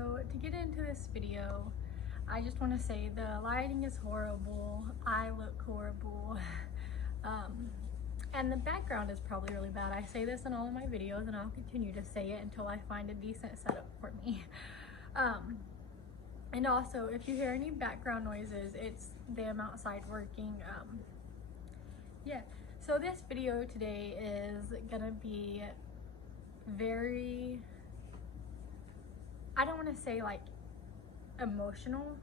So to get into this video, I just want to say the lighting is horrible. I look horrible. And the background is probably really bad. I say this in all of my videos and I'll continue to say it until I find a decent setup for me. And also, if you hear any background noises, it's them outside working. Yeah, so this video today is gonna be very, I don't want to say like emotional,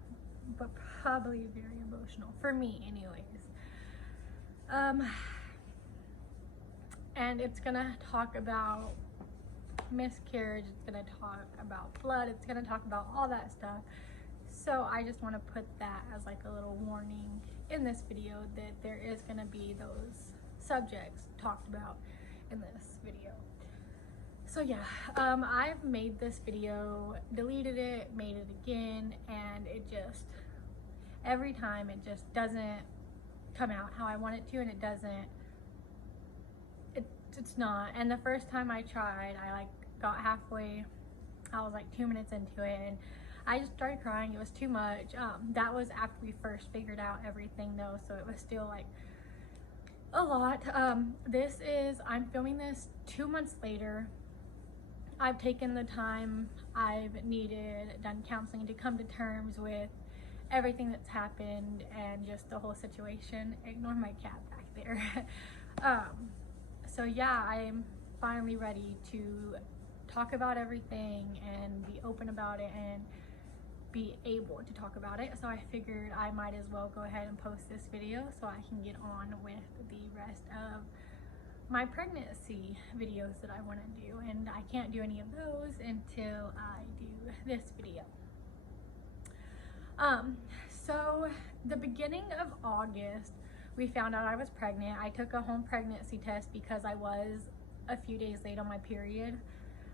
but probably very emotional for me anyways. And it's gonna talk about miscarriage, it's gonna talk about blood, it's gonna talk about all that stuff. So I just want to put that as like a little warning in this video that there is gonna be those subjects talked about in this video. So yeah, I've made this video, deleted it, made it again, and it just, every time it just doesn't come out how I want it to, and it doesn't, it's not. And the first time I tried, I like got halfway, I was like 2 minutes into it, and I just started crying. It was too much. That was after we first figured out everything though, so it was still like a lot. I'm filming this 2 months later. I've taken the time I've needed, done counseling to come to terms with everything that's happened and just the whole situation. Ignore my cat back there. So yeah, I'm finally ready to talk about everything and be open about it and be able to talk about it. So I figured I might as well go ahead and post this video so I can get on with the rest of my pregnancy videos that I want to do, and I can't do any of those until I do this video. So the beginning of August, we found out I was pregnant. I took a home pregnancy test because I was a few days late on my period.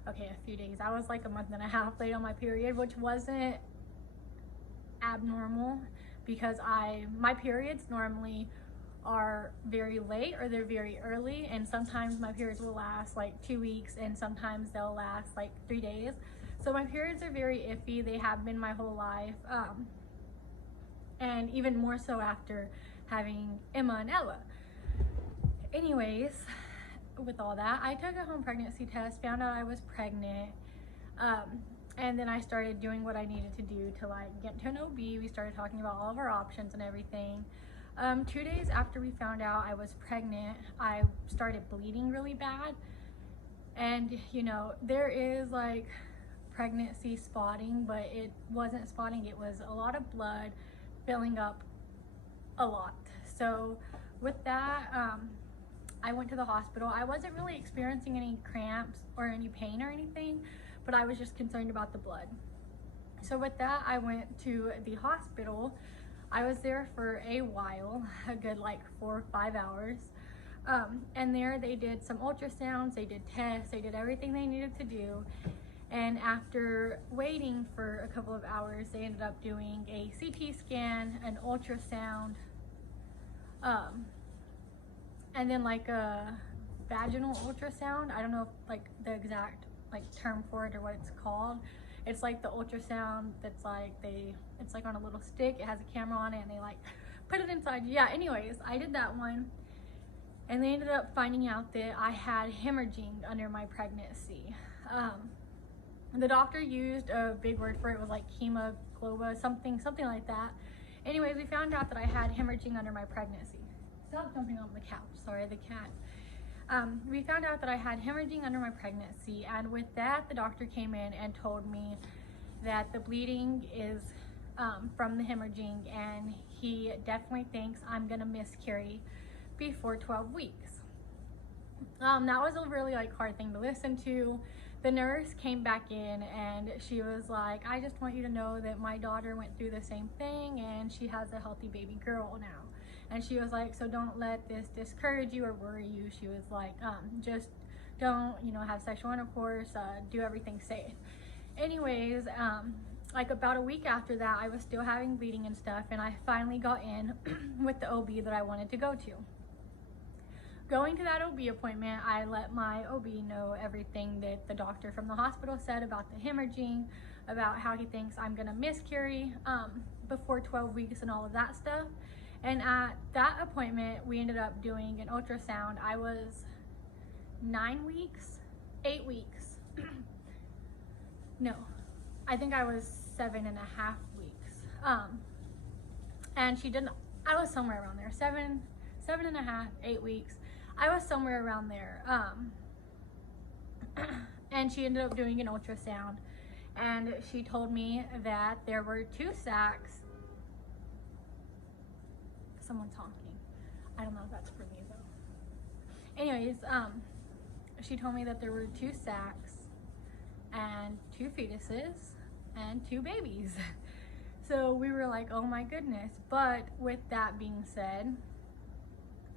Okay, a few days. I was like a month and a half late on my period, which wasn't abnormal because my periods normally are very late or they're very early, and sometimes my periods will last like 2 weeks and sometimes they'll last like 3 days. So my periods are very iffy. They have been my whole life, and even more so after having Emma and Ella. Anyways, with all that, I took a home pregnancy test, found out I was pregnant, and then I started doing what I needed to do to like get to an OB. We started talking about all of our options and everything. 2 days after we found out I was pregnant, I started bleeding really bad. And you know, there is like pregnancy spotting, but it wasn't spotting, it was a lot of blood filling up a lot. So with that, I went to the hospital. I wasn't really experiencing any cramps or any pain or anything, but I was just concerned about the blood. So with that, I went to the hospital. I was there for a while, a good like 4 or 5 hours. And there they did some ultrasounds, they did tests, they did everything they needed to do. And after waiting for a couple of hours, they ended up doing a CT scan, an ultrasound, and then like a vaginal ultrasound. I don't know if like the exact like term for it or what it's called. It's like the ultrasound that's like it's like on a little stick, it has a camera on it, and they like put it inside. Yeah, anyways, I did that one, and they ended up finding out that I had hemorrhaging under my pregnancy. The doctor used a big word for it. It was like hemoglobin, something like that. Anyways, we found out that I had hemorrhaging under my pregnancy. Stop jumping on the couch, sorry, the cat. We found out that I had hemorrhaging under my pregnancy, and with that, the doctor came in and told me that the bleeding is from the hemorrhaging, and he definitely thinks I'm gonna miscarry before 12 weeks. That was a really like hard thing to listen to. The nurse came back in and she was like, I just want you to know that my daughter went through the same thing and she has a healthy baby girl now. And she was like, so don't let this discourage you or worry you. She was like, just don't, you know, have sexual intercourse, do everything safe. Anyways, like about a week after that, I was still having bleeding and stuff, and I finally got in with the OB that I wanted to go to. Going to that OB appointment, I let my OB know everything that the doctor from the hospital said about the hemorrhaging, about how he thinks I'm gonna miscarry before 12 weeks and all of that stuff. And at that appointment, we ended up doing an ultrasound. I was 9 weeks, 8 weeks. No, I think I was 7.5 weeks. And she didn't, I was somewhere around there, 7.5, 8 weeks. I was somewhere around there. And she ended up doing an ultrasound, and she told me that there were 2 sacs. Someone's honking. I don't know if that's for me though. Anyways, she told me that there were 2 sacs and 2 fetuses and 2 babies. So we were like, oh my goodness. But with that being said,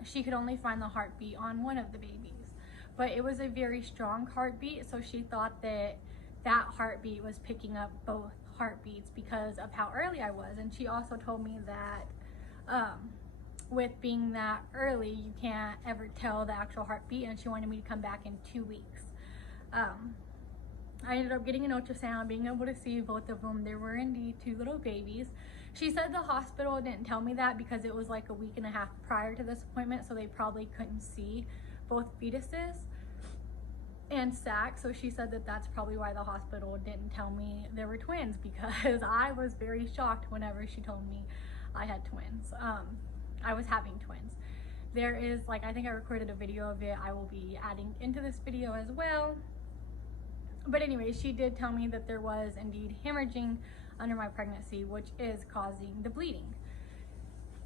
she could only find the heartbeat on one of the babies, but it was a very strong heartbeat. So she thought that that heartbeat was picking up both heartbeats because of how early I was. And she also told me that with being that early, you can't ever tell the actual heartbeat, and she wanted me to come back in 2 weeks. I ended up getting an ultrasound, being able to see both of them. There were indeed 2 little babies. She said the hospital didn't tell me that because it was like a week and a half prior to this appointment, so they probably couldn't see both fetuses and sacs. So she said that that's probably why the hospital didn't tell me there were twins, because I was very shocked whenever she told me I had twins. I was having twins. There is, like, I think I recorded a video of it. I will be adding into this video as well. But anyway, she did tell me that there was indeed hemorrhaging under my pregnancy, which is causing the bleeding.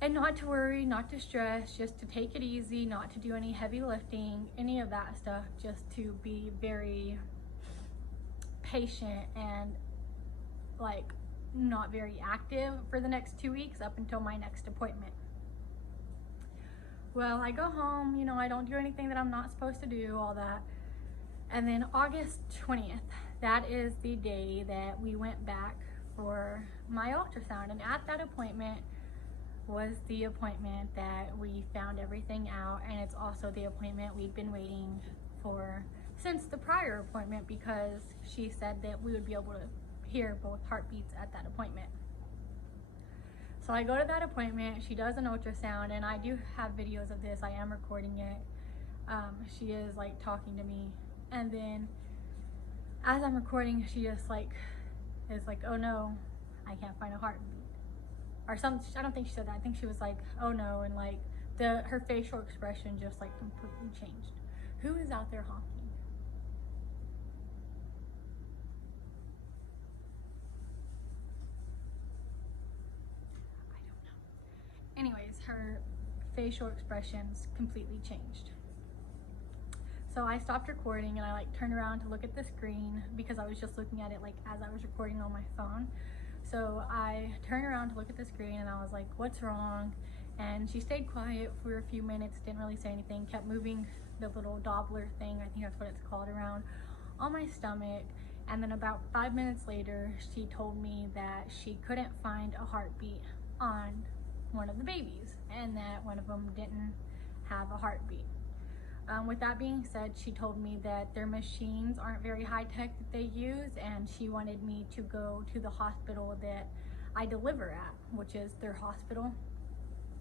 And not to worry, not to stress, just to take it easy, not to do any heavy lifting, any of that stuff, just to be very patient and like not very active for the next 2 weeks up until my next appointment. Well, I go home, you know, I don't do anything that I'm not supposed to do, all that. And then August 20th, that is the day that we went back for my ultrasound. And at that appointment was the appointment that we found everything out. And it's also the appointment we'd been waiting for since the prior appointment, because she said that we would be able to hear both heartbeats at that appointment. So I go to that appointment, she does an ultrasound, and I do have videos of this, I am recording it. She is like talking to me, and then as I'm recording, she just like is like, oh no, I can't find a heartbeat. Or something, I don't think she said that, I think she was like, oh no, and like her facial expression just like completely changed. Who is out there honking? Anyways, her facial expressions completely changed. So I stopped recording and I like turned around to look at the screen because I was just looking at it like as I was recording on my phone. So I turned around to look at the screen and I was like, what's wrong? And she stayed quiet for a few minutes, didn't really say anything, kept moving the little Doppler thing, I think that's what it's called, around on my stomach. And then about 5 minutes later, she told me that she couldn't find a heartbeat on one of the babies and that one of them didn't have a heartbeat. With that being said, she told me that their machines aren't very high tech that they use, and she wanted me to go to the hospital that I deliver at, which is their hospital,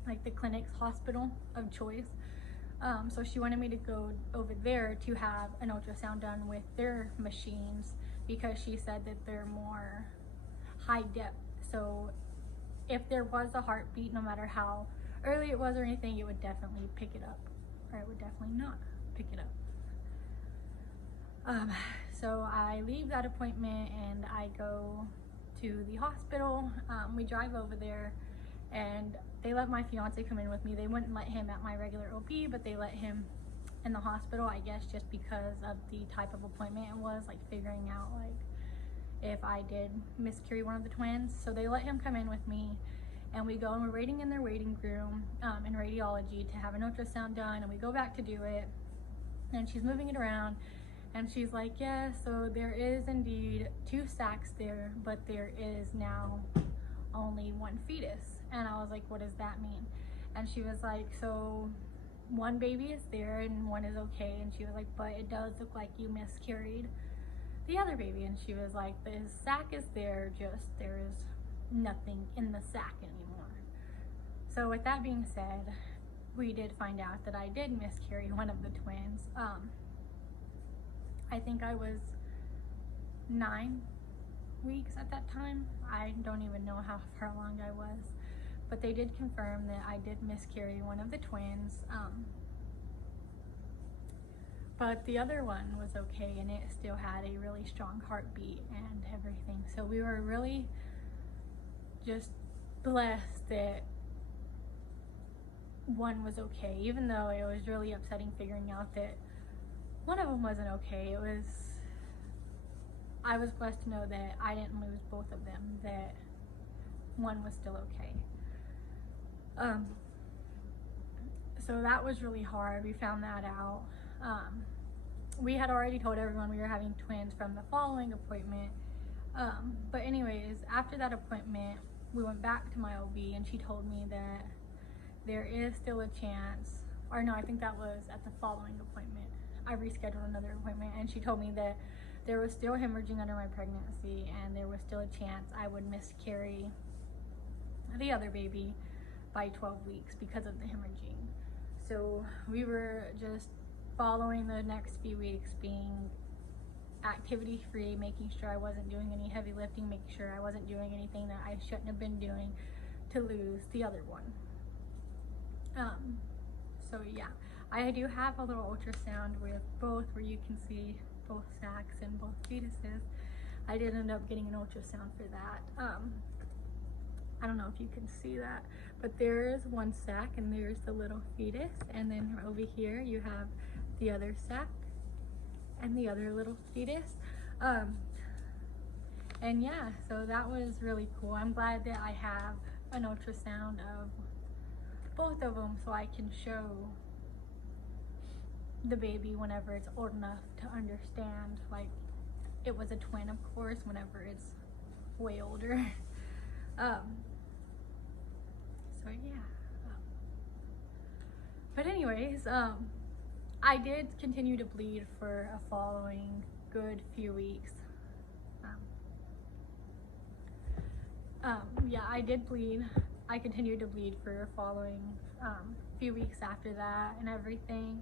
like the clinic's hospital of choice. So she wanted me to go over there to have an ultrasound done with their machines because she said that they're more high depth. So if there was a heartbeat, no matter how early it was or anything, it would definitely pick it up, or it would definitely not pick it up. So I leave that appointment and I go to the hospital. We drive over there and they let my fiance come in with me. They wouldn't let him at my regular OB, but they let him in the hospital, I guess just because of the type of appointment it was, like figuring out like if I did miscarry one of the twins. So they let him come in with me and we go and we're waiting in their waiting room in radiology to have an ultrasound done, and we go back to do it and she's moving it around and she's like, yeah, so there is indeed 2 sacs there, but there is now only 1 fetus. And I was like, what does that mean? And she was like, so 1 baby is there and 1 is okay. And she was like, but it does look like you miscarried the other baby, and she was like, the sac is there, just there is nothing in the sac anymore. So with that being said, we did find out that I did miscarry one of the twins. I think I was 9 weeks at that time. I don't even know how far along I was, but they did confirm that I did miscarry one of the twins. But the other one was okay, and it still had a really strong heartbeat and everything. So we were really just blessed that one was okay, even though it was really upsetting figuring out that one of them wasn't okay. I was blessed to know that I didn't lose both of them, that one was still okay. So that was really hard. We found that out. We had already told everyone we were having twins from the following appointment. But anyways, after that appointment, we went back to my OB, and she told me that there is still a chance, or no, I think that was at the following appointment. I rescheduled another appointment, and she told me that there was still hemorrhaging under my pregnancy, and there was still a chance I would miscarry the other baby by 12 weeks because of the hemorrhaging. So we were just following the next few weeks, being activity free, making sure I wasn't doing any heavy lifting, making sure I wasn't doing anything that I shouldn't have been doing to lose the other one. So yeah, I do have a little ultrasound with both, where you can see both sacs and both fetuses. I did end up getting an ultrasound for that. I don't know if you can see that, but there is one sac and there's the little fetus, and then over here you have the other sac and the other little fetus. And yeah, so that was really cool. I'm glad that I have an ultrasound of both of them, so I can show the baby whenever it's old enough to understand, like, it was a twin, of course, whenever it's way older. So yeah. But anyways, I did continue to bleed for a following good few weeks. Yeah, I did bleed. I continued to bleed for a following few weeks after that and everything.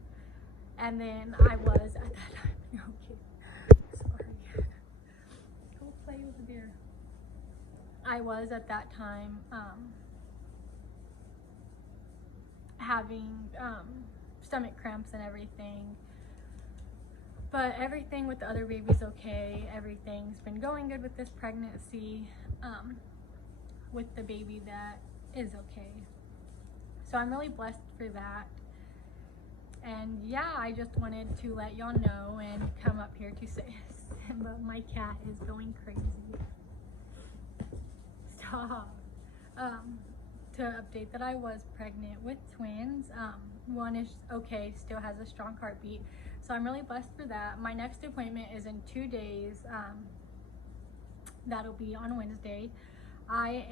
And then I was at that time, okay, sorry, go play over there. I was at that time having stomach cramps and everything, but everything with the other baby's okay. Everything's been going good with this pregnancy, with the baby that is okay. So I'm really blessed for that. And yeah, I just wanted to let y'all know and come up here to say, Simba, my cat is going crazy. Stop. To update that I was pregnant with twins. One is okay, still has a strong heartbeat. So I'm really blessed for that. My next appointment is in 2 days. That'll be on Wednesday. I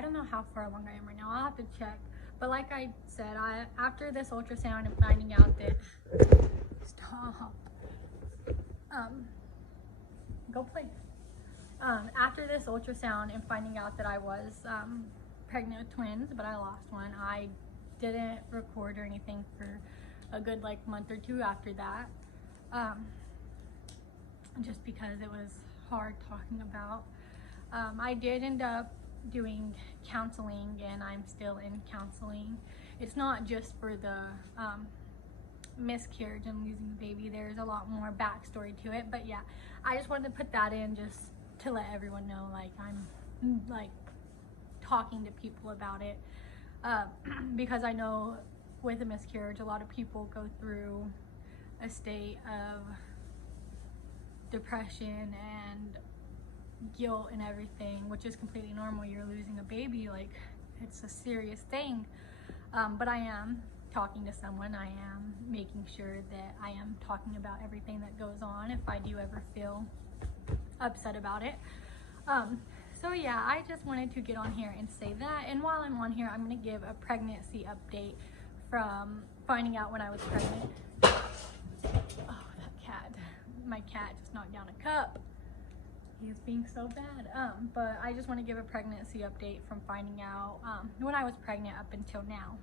don't know how far along I am right now. I'll have to check. But like I said, after this ultrasound and finding out that, stop, go play. After this ultrasound and finding out that I was pregnant with twins, but I lost one, I didn't record or anything for a good month or two after that, just because it was hard talking about. I did end up doing counseling, and I'm still in counseling. It's not just for the miscarriage and losing the baby. There's a lot more backstory to it, but yeah, I just wanted to put that in just to let everyone know, I'm talking to people about it, because I know with a miscarriage a lot of people go through a state of depression and guilt and everything, which is completely normal. You're losing a baby, it's a serious thing. But I am talking to someone. I am making sure that I am talking about everything that goes on if I do ever feel upset about it. So yeah, I just wanted to get on here and say that. And while I'm on here, I'm going to give a pregnancy update from finding out when I was pregnant. Oh, that cat. my cat just knocked down a cup. He is being so bad. But I just want to give a pregnancy update from finding out when I was pregnant up until now.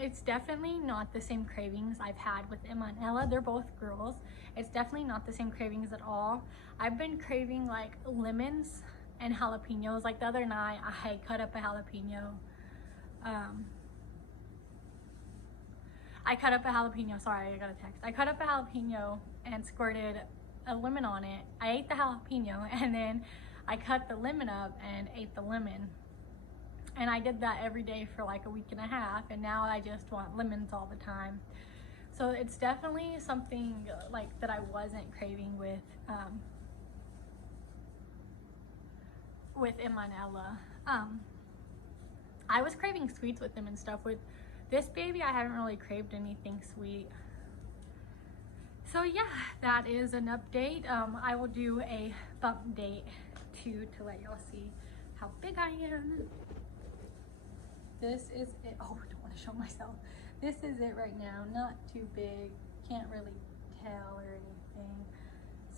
It's definitely not the same cravings I've had with Emma and Ella. They're both girls. It's definitely not the same cravings at all. I've been craving like lemons and jalapenos. Like the other night, I cut up a jalapeno. Sorry, I got a text. I cut up a jalapeno and squirted a lemon on it. I ate the jalapeno and then I cut the lemon up and ate the lemon. And I did that every day for like a week and a half, and now I just want lemons all the time. So it's definitely something like that I wasn't craving with Emma and Ella. I was craving sweets with them and stuff. With this baby, I haven't really craved anything sweet. So yeah, that is an update. I will do a bump date too to let y'all see how big I am. This is it. Oh, I don't want to show myself. This is it right now. Not too big. Can't really tell or anything.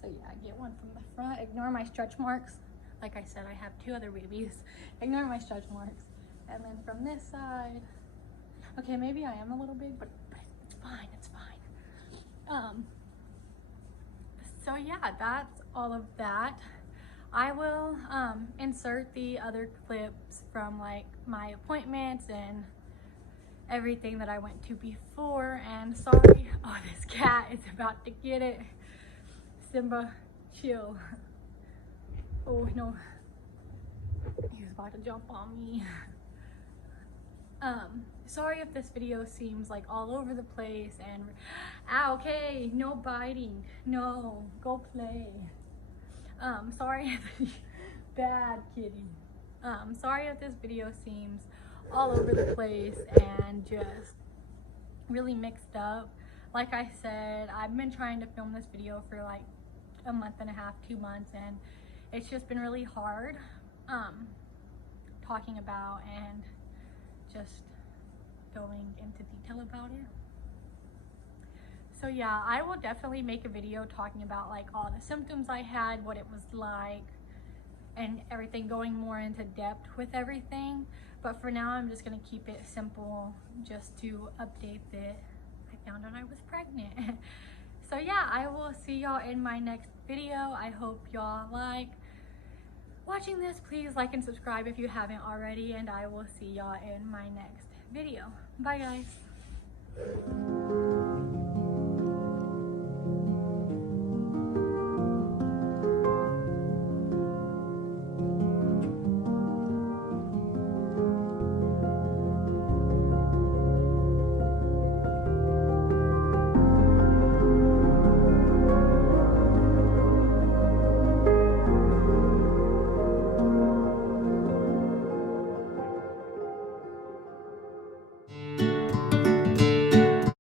So yeah, I get one from the front. Ignore my stretch marks. Like I said, I have 2 other babies. Ignore my stretch marks. And then from this side, okay, maybe I am a little big, but it's fine. It's fine. So yeah, that's all of that. I will insert the other clips from like my appointments and everything that I went to before. And sorry, oh, this cat is about to get it. Simba, chill. Oh no, he was about to jump on me. Sorry if this video seems like all over the place and okay, no biting, no, go play. Sorry if bad kitty. Sorry if this video seems all over the place and just really mixed up. Like I said, I've been trying to film this video for like a month and a half, 2 months, and it's just been really hard talking about and just going into detail about it. So yeah, I will definitely make a video talking about like all the symptoms I had, what it was like, and everything, going more into depth with everything. But for now, I'm just gonna keep it simple just to update that I found out I was pregnant. So yeah, I will see y'all in my next video. I hope y'all like watching this. Please like and subscribe if you haven't already, and I will see y'all in my next video. Bye guys.